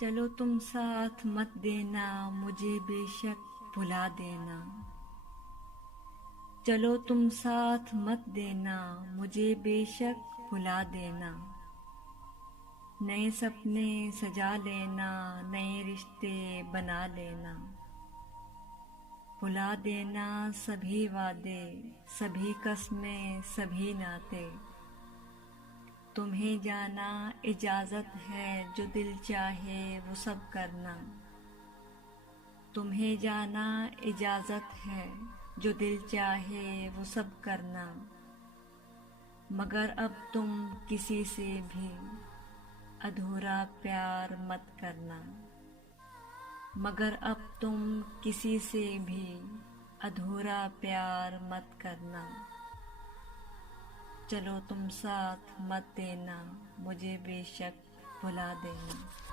चलो तुम साथ मत देना, मुझे बेशक भुला देना। चलो तुम साथ मत देना, मुझे बेशक भुला देना। नए सपने सजा लेना, नए रिश्ते बना लेना। भुला देना सभी वादे, सभी कस्में, सभी नाते। तुम्हें जाना इजाज़त है, जो दिल चाहे वो सब करना। तुम्हें जाना इजाज़त है, जो दिल चाहे वो सब करना। मगर अब तुम किसी से भी अधूरा प्यार मत करना। मगर अब तुम किसी से भी अधूरा प्यार मत करना। चलो तुम साथ मत देना, मुझे बेशक भुला देना।